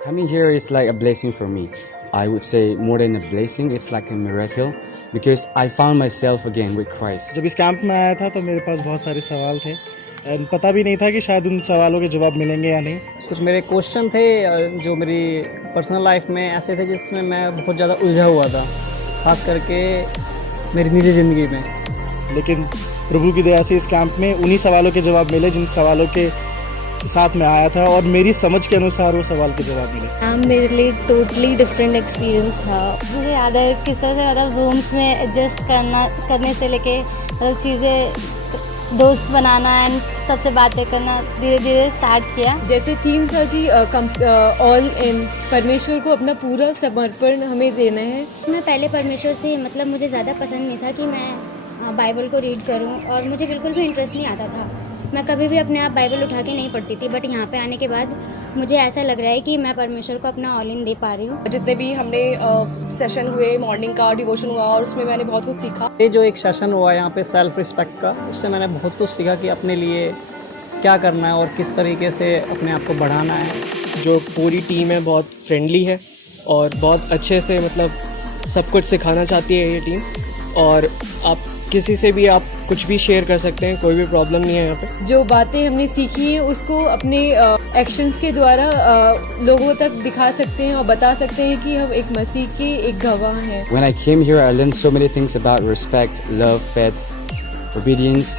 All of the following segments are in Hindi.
Coming here is like a blessing for me. I would say more than a blessing, it's like a miracle because I found myself again with Christ. जब इस कैंप में आया था तो मेरे पास बहुत सारे सवाल थे एंड पता भी नहीं था कि शायद उन सवालों के जवाब मिलेंगे या नहीं। कुछ मेरे क्वेश्चन थे जो मेरी पर्सनल लाइफ में ऐसे थे जिसमें मैं बहुत ज़्यादा उलझा हुआ था, खास करके मेरी निजी ज़िंदगी में। लेकिन प्रभु की दया से इस कैंप में उन्हीं सवालों के जवाब मिले जिन सवालों के साथ में आया था और मेरी समझ के अनुसार वो सवाल के जवाब मिले। मेरे लिए टोटली डिफरेंट एक्सपीरियंस था। मुझे याद है किस तरह से मतलब रूम्स में एडजस्ट करने से लेके मतलब चीज़ें दोस्त बनाना एंड सबसे बातें करना धीरे धीरे स्टार्ट किया। जैसे थीम था कि ऑल इन, परमेश्वर को अपना पूरा समर्पण हमें देना है। मैं पहले परमेश्वर से मतलब मुझे ज़्यादा पसंद नहीं था कि मैं बाइबल को रीड करूं और मुझे बिल्कुल भी इंटरेस्ट नहीं आता था। मैं कभी भी अपने आप बाइबल उठा के नहीं पढ़ती थी, बट यहाँ पे आने के बाद मुझे ऐसा लग रहा है कि मैं परमेश्वर को अपना ऑल इन दे पा रही हूँ। जितने भी हमने सेशन हुए, मॉर्निंग का डिवोशन हुआ और उसमें मैंने बहुत कुछ सीखा। ये जो एक सेशन हुआ यहाँ पे सेल्फ रिस्पेक्ट का, उससे मैंने बहुत कुछ सीखा कि अपने लिए क्या करना है और किस तरीके से अपने आप को बढ़ाना है। जो पूरी टीम है बहुत फ्रेंडली है और बहुत अच्छे से मतलब सब कुछ सिखाना चाहती है ये टीम, और आप किसी से भी आप कुछ भी शेयर कर सकते हैं, कोई भी प्रॉब्लम नहीं है यहाँ पे। जो बातें हमने सीखी हैं उसको अपने एक्शंस के द्वारा लोगों तक दिखा सकते हैं और बता सकते हैं कि हम एक मसीह के एक गवाह हैं। When I came here, I learned so many things about respect, love, faith, obedience,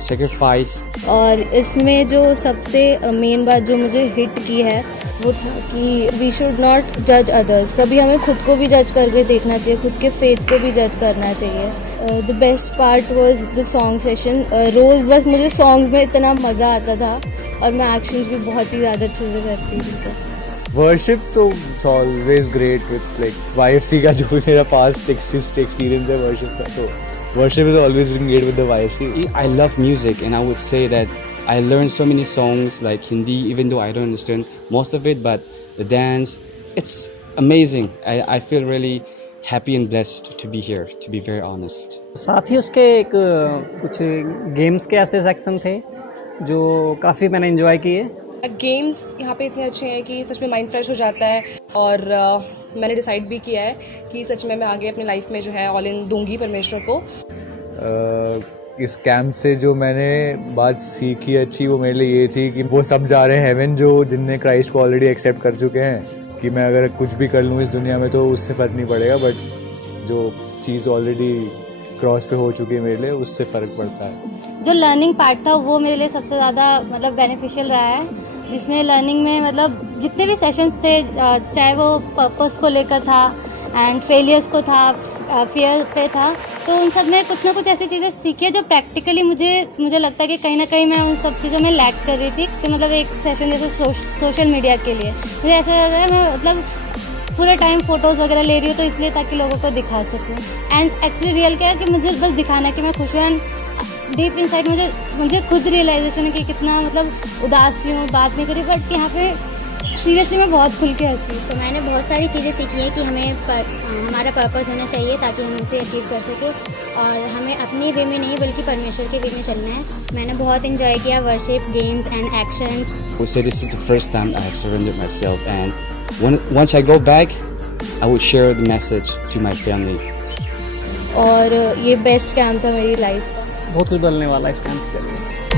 sacrifice. और इसमें जो सबसे मेन बात जो मुझे हिट की है वो था कि वी शुड नॉट जज अदर्स। कभी हमें खुद को भी जज करके देखना चाहिए, खुद के फेथ को भी जज करना चाहिए। The best part was the song session. रोज़ बस मुझे सॉन्ग्स में इतना मज़ा आता था और मैं एक्शन भी बहुत ही ज़्यादा अच्छे से करती थी। तो वर्शिप तो always great with like YFC का जो भी मेरा पास्ट एक्सपीरियंस है वर्शिप का, तो worship is always been great with the YFC. I love music and I would say that I learned so many songs like Hindi, even though I don't understand most of it, but the dance, it's amazing. I feel really happy and blessed to be here, to be very honest. साथ ही उसके एक कुछ गेम्स के ऐसे सेक्शन थे जो काफ़ी मैंने एंजॉय किए। गेम्स यहाँ पे इतने अच्छे हैं कि सच में माइंड फ्रेश हो जाता है और मैंने डिसाइड भी किया है कि सच में मैं आगे अपनी लाइफ में जो है ऑल इन दूंगी परमेश्वर को। इस कैंप से जो मैंने बात सीखी अच्छी वो मेरे लिए ये थी कि वो सब जा रहे हैं हेवन जो जिनने क्राइस्ट को ऑलरेडी एक्सेप्ट कर चुके हैं, कि मैं अगर कुछ भी कर लूँ इस दुनिया में तो उससे फ़र्क नहीं पड़ेगा, बट जो चीज़ ऑलरेडी क्रॉस पे हो चुकी है मेरे लिए उससे फ़र्क पड़ता है। जो लर्निंग पार्ट था वो मेरे लिए सबसे ज़्यादा मतलब बेनिफिशियल रहा है, जिसमें लर्निंग में मतलब जितने भी सेशंस थे, चाहे वो पर्पस को लेकर था एंड फेलियर्स को था, फियर पे था, तो उन सब में कुछ ना कुछ ऐसी चीज़ें सीखी है जो प्रैक्टिकली मुझे लगता है कि कहीं ना कहीं मैं उन सब चीज़ों में लैक कर रही थी। तो मतलब एक सेशन जैसे सोशल मीडिया के लिए मुझे ऐसा लग रहा है मैं मतलब पूरा टाइम फ़ोटोज़ वगैरह ले रही हूँ तो इसलिए ताकि लोगों को दिखा सकूँ। एंड एक्चुअली रियल क्या है कि मुझे बस दिखाना है कि मैं खुश हूँ, एंड डीप इनसाइड मुझे खुद रियलाइजेशन है कि कितना मतलब उदास हूँ, बात नहीं करी, बट यहाँ पे सीरियसली मैं बहुत खुल के हंसी। तो मैंने बहुत सारी चीज़ें सीखी हैं कि हमें हमारा पर्पस होना चाहिए ताकि हम उसे अचीव कर सकें और हमें अपने वे में नहीं बल्कि परमेश्वर के वे में चलना है। मैंने बहुत इन्जॉय किया worship, games and actions. I would say this is the first time I have surrendered myself, and once I go back, I would share the message to my family. और ये बेस्ट कैंप था मेरी लाइफ का। बहुत कुछ बदलने वाला है इस कैंप के जरिए।